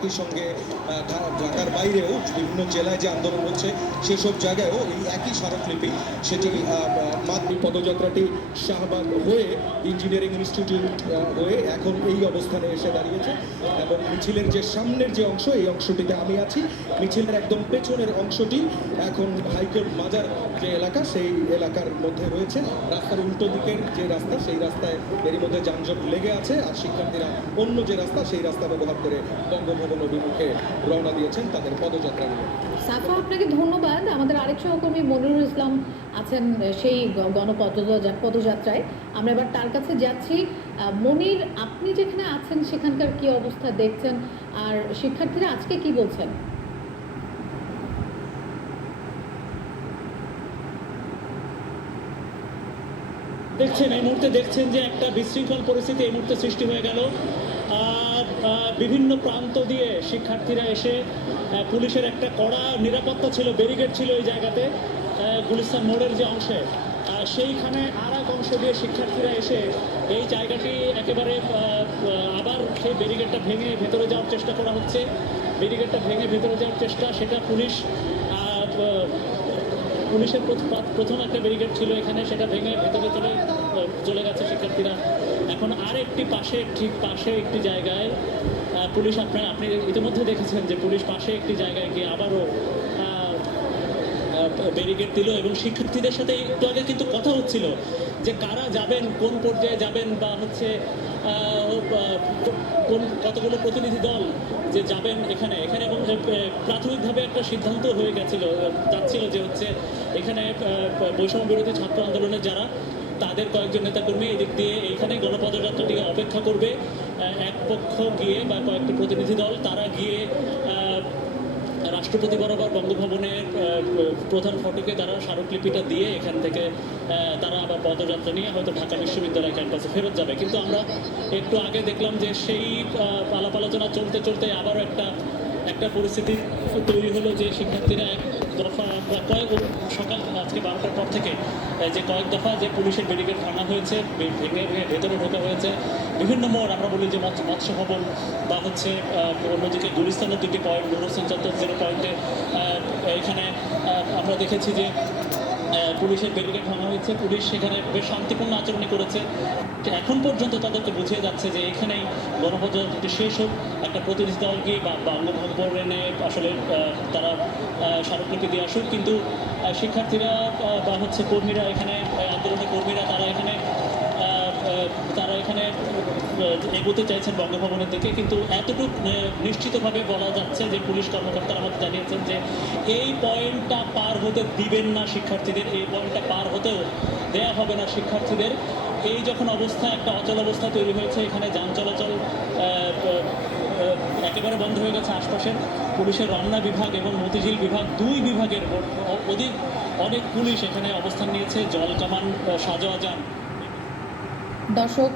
একই সঙ্গে ঢাকার বাইরেও বিভিন্ন জেলায় যে আন্দোলন হচ্ছে সেসব জায়গায়ও এই একই স্মারকলিপি সেটি পদযাত্রাটি শাহবাগ হয়ে ইঞ্জিনিয়ারিং ইনস্টিটিউট হয়ে এখন এই অবস্থানে এসে দাঁড়িয়েছে এবং মিছিলের যে সামনের যে অংশ এই অংশটিতে আমি আছি। মিছিলের একদম পেছনের অংশটি এখন হাইকোর্ট মাজার যে এলাকা সেই এলাকার মধ্যে রয়েছে। রাস্তার উল্টো দিকের যে রাস্তা সেই রাস্তায় এরই মধ্যে যানজট লেগে আছে, আর শিক্ষার্থীরা অন্য যে রাস্তা সেই রাস্তা ব্যবহার করে বঙ্গভবন অভিমুখে রওনা দিয়েছেন তাদের পদযাত্রা নিয়ে। সাফা, আপনাকে ধন্যবাদ। আমাদের আরেক সহকর্মী মনিরুল ইসলাম আছেন সেই পদযাত্রায়। আমরা এবার তার কাছে যাচ্ছি। মনির, আপনি যেখানে আছেন সেখানকার কি অবস্থা দেখছেন, আর শিক্ষার্থীরা আজকে কি বলছেন? এই মুহূর্তে দেখছেন যে একটা বিশৃঙ্খল পরিস্থিতি এই মুহূর্তে সৃষ্টি হয়ে গেল। বিভিন্ন প্রান্ত দিয়ে শিক্ষার্থীরা এসে পুলিশের একটা কড়া নিরাপত্তা ছিল, ব্যারিকেড ছিল এই জায়গাতে, গুলিস্তান মোড়ের যে অংশে, সেইখানে আর এক অংশ দিয়ে শিক্ষার্থীরা এসে এই জায়গাটি একেবারে আবার সেই ব্যারিকেডটা ভেঙে ভেতরে যাওয়ার চেষ্টা করা হচ্ছে। ব্যারিকেডটা ভেঙে ভেতরে যাওয়ার চেষ্টা, সেটা পুলিশের প্রথম একটা ব্যারিকেড ছিল এখানে, সেটা ভেঙে ভেতরে চলে গেছে শিক্ষার্থীরা। এখন আর একটি ঠিক পাশে একটি জায়গায় পুলিশ, আপনি ইতিমধ্যে দেখেছেন যে পুলিশ পাশে একটি জায়গায় গিয়ে আবারও ব্যারিকেড দিল এবং শিক্ষার্থীদের সাথে একটু আগে কিন্তু কথা হচ্ছিল যে কারা যাবেন, কোন পর্যায়ে যাবেন, বা হচ্ছে কতগুলো প্রতিনিধি দল যে যাবেন এখানে এবং প্রাথমিকভাবে একটা সিদ্ধান্ত হয়ে যাচ্ছিল যে হচ্ছে এখানে বৈষম্য বিরোধী ছাত্র আন্দোলনের যারা, তাদের কয়েকজন নেতাকর্মী এদিক দিয়ে এইখানে গণপদযাত্রাটি অপেক্ষা করবে। এক পক্ষ গিয়ে বা কয়েকটি প্রতিনিধি দল তারা গিয়ে রাষ্ট্রপতি বরাবর বঙ্গভবনের প্রধান ফটকে তারা স্মারকলিপিটা দিয়ে এখান থেকে তারা আবার পদযাত্রা নিয়ে হয়তো ঢাকা বিশ্ববিদ্যালয় ক্যাম্পাসে ফেরত যাবে। কিন্তু আমরা একটু আগে দেখলাম যে সেই আলাপ আলোচনা চলতে চলতে আবারও একটা পরিস্থিতি তৈরি হলো যে শিক্ষার্থীরা এক দফা সকাল আজকে 12টার পর থেকে যে কয়েক দফা যে পুলিশের ব্যারিকেড ভাঙা হয়েছে, ভেঙে ভেতরে ঢোকা হয়েছে। বিভিন্ন মোড়, আমরা বলি যে মৎস্য ভবন বা হচ্ছে অন্যদিকে গুলিস্তানের দুটি পয়েন্ট, নুর হোসেন চত্বর 0 পয়েন্টে এখানে আমরা দেখেছি যে পুলিশের ব্যারিকেড ভাঙা হয়েছে। পুলিশ সেখানে বেশ শান্তিপূর্ণ আচরণই করেছে। এখন পর্যন্ত তাদেরকে বুঝিয়ে যাচ্ছে যে এখানেই গণপদযাত্রাটি শেষ হোক, একটা প্রতিনিধি দল গিয়ে বা বঙ্গভবনে আসলে তারা স্মারকলিপি দিয়ে আসুক। কিন্তু শিক্ষার্থীরা বা হচ্ছে কর্মীরা, এখানে আন্দোলনের কর্মীরা, তারা এখানে এগোতে চাইছেন বঙ্গভবনের দিকে। কিন্তু এতটুকু নিশ্চিতভাবে বলা যাচ্ছে যে পুলিশ কর্মকর্তারা আমাদের জানিয়েছেন যে এই পয়েন্টটা পার হতে দিবেন না শিক্ষার্থীদের, এই পয়েন্টটা পার হতেও দেয়া হবে না শিক্ষার্থীদের। এই যখন অবস্থা, একটা অচল অবস্থা তৈরি হয়েছে, এখানে যান চলাচল একেবারে বন্ধ হয়ে গেছে। আশপাশের পুলিশের রমনা বিভাগ এবং মতিঝিল বিভাগ, দুই বিভাগের অনেক পুলিশ এখানে অবস্থান নিয়েছে। জল কামান সাজোয়া যান। দর্শক,